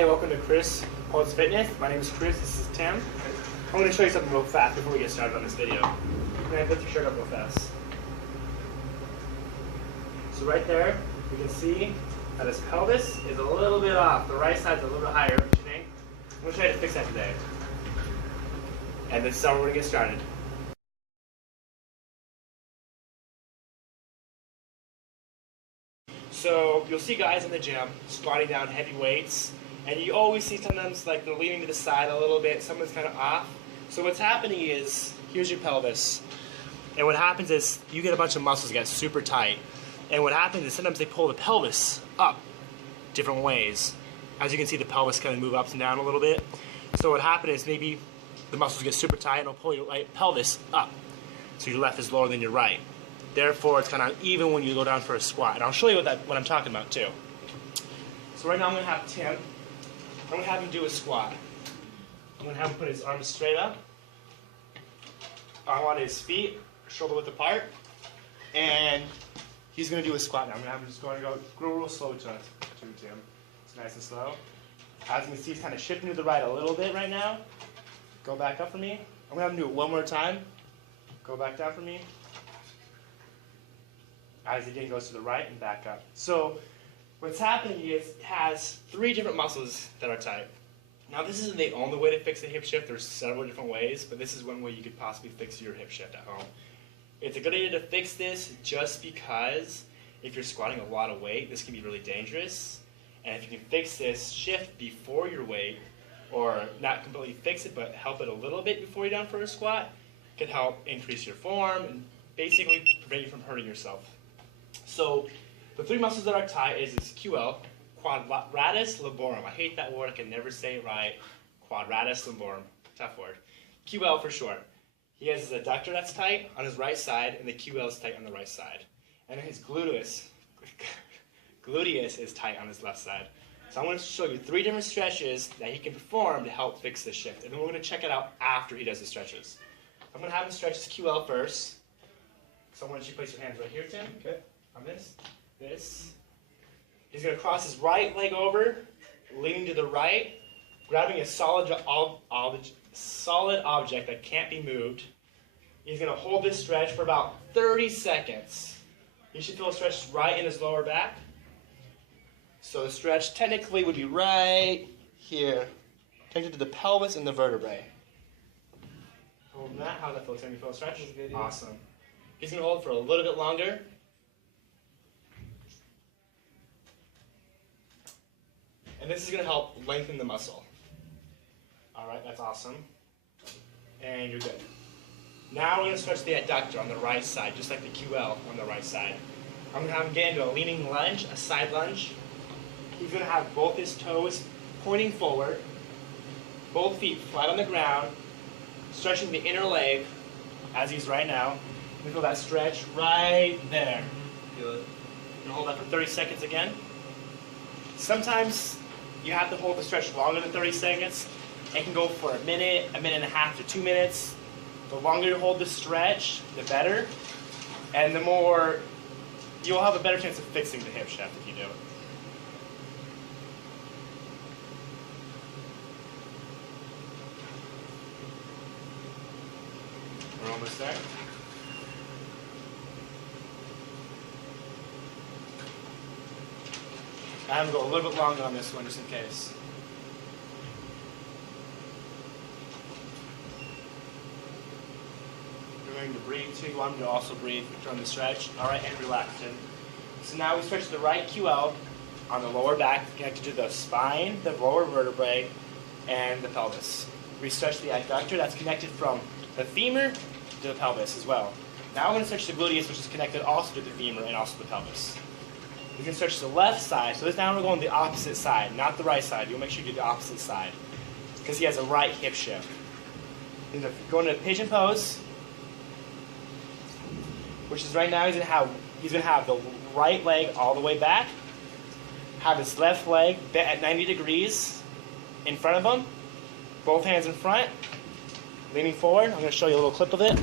Hey, welcome to Chris Holds Fitness. My name is Chris, this is Tim. I'm going to show you something real fast before we get started on this video. I'm going to lift your shirt up real fast. So right there, you can see that his pelvis is a little bit off. The right side's a little bit higher, what you think? I'm going to try to fix that today. And this is how we're going to get started. So you'll see guys in the gym squatting down heavy weights, and you always see sometimes like they're leaning to the side a little bit, someone's kind of off. So what's happening is, here's your pelvis, and what happens is you get a bunch of muscles get super tight, and what happens is sometimes they pull the pelvis up different ways. As you can see, the pelvis kind of move up and down a little bit. So what happens is maybe the muscles get super tight and it'll pull your right pelvis up. So your left is lower than your right. Therefore, it's kind of even when you go down for a squat. And I'll show you what I'm talking about too. So right now I'm going to have Tim. I'm going to have him do a squat. I'm going to have him put his arms straight up. I want his feet shoulder width apart. And he's going to do a squat now. I'm going to have him just go real slow to Tim. It's nice and slow. As you can see, he's kind of shifting to the right a little bit right now. Go back up for me. I'm going to have him do it one more time. Go back down for me. As he again goes to the right and back up. So what's happening is it has 3 different muscles that are tight. Now this isn't the only way to fix a hip shift. There's several different ways, but this is one way you could possibly fix your hip shift at home. It's a good idea to fix this just because if you're squatting a lot of weight, this can be really dangerous. And if you can fix this shift before your weight, or not completely fix it, but help it a little bit before you're down for a squat, it can help increase your form and basically prevent you from hurting yourself. So the 3 muscles that are tight is this QL, quadratus lumborum. I hate that word, I can never say it right. Quadratus lumborum, tough word. QL for short. He has his adductor that's tight on his right side, and the QL is tight on the right side. And then his gluteus is tight on his left side. So I'm going to show you 3 different stretches that he can perform to help fix this shift. And then we're going to check it out after he does the stretches. I'm going to have him stretch his QL first. So I want you to place your hands right here, Tim. Okay. On this. He's going to cross his right leg over, leaning to the right, grabbing a solid object that can't be moved. He's going to hold this stretch for about 30 seconds. You should feel a stretch right in his lower back. So the stretch technically would be right here, connected to the pelvis and the vertebrae. Hold that. How's that feel? Tim? You feel a stretch? Awesome. He's going to hold for a little bit longer. And this is going to help lengthen the muscle. Alright, that's awesome. And you're good. Now we're going to stretch the adductor on the right side, just like the QL on the right side. I'm going to have him get into a leaning lunge, a side lunge. He's going to have both his toes pointing forward, both feet flat on the ground, stretching the inner leg, as he's right now. You feel that stretch right there. Good. And hold that for 30 seconds again. Sometimes you have to hold the stretch longer than 30 seconds. It can go for a minute and a half to 2 minutes. The longer you hold the stretch, the better. And the more, you'll have a better chance of fixing the hip shift if you do. We're almost there. I'm going to go a little bit longer on this one just in case. Remembering to breathe too. You want him to also breathe during the stretch. Alright, and relax. So now we stretch the right QL on the lower back, connected to the spine, the lower vertebrae, and the pelvis. We stretch the adductor that's connected from the femur to the pelvis as well. Now we're going to stretch the gluteus, which is connected also to the femur and also the pelvis. You can stretch the left side. So this now we're going the opposite side, not the right side. You'll make sure you do the opposite side because he has a right hip shift. He's going to pigeon pose, which is right now he's going to have the right leg all the way back, have his left leg bent at 90 degrees in front of him, both hands in front, leaning forward. I'm going to show you a little clip of it.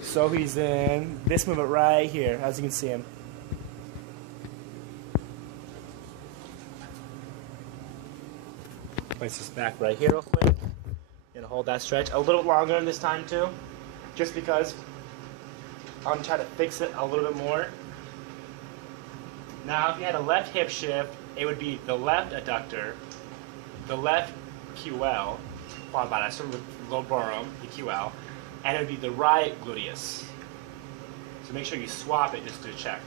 So he's in this movement right here, as you can see him. Place this back right here real quick. And hold that stretch a little longer this time too, just because I'm trying to fix it a little bit more. Now, if you had a left hip shift, it would be the left adductor, the left QL, quad biceps, so labrum, the QL, and it would be the right gluteus. So make sure you swap it just to check.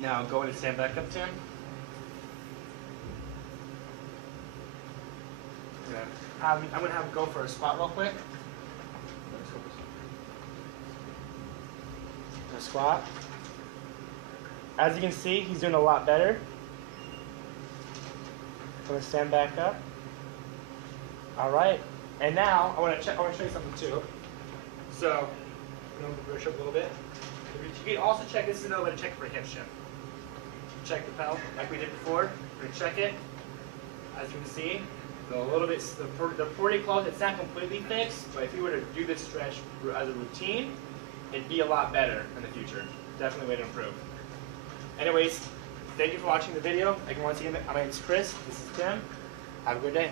Now, go ahead and stand back up, Tim. I'm going to have him go for a squat real quick. A squat. As you can see, he's doing a lot better. I'm going to stand back up. All right. And now I want to show you something too. So, I'm going to brush up a little bit. You can also check, this is another way to check for a hip shift. Check the pedal like we did before. We're going to check it. As you can see, a little bit, the pretty close. It's not completely fixed, but if you were to do this stretch as a routine, it'd be a lot better in the future. Definitely a way to improve. Anyways, thank you for watching the video. Again, once again, my name is Chris. This is Tim. Have a good day.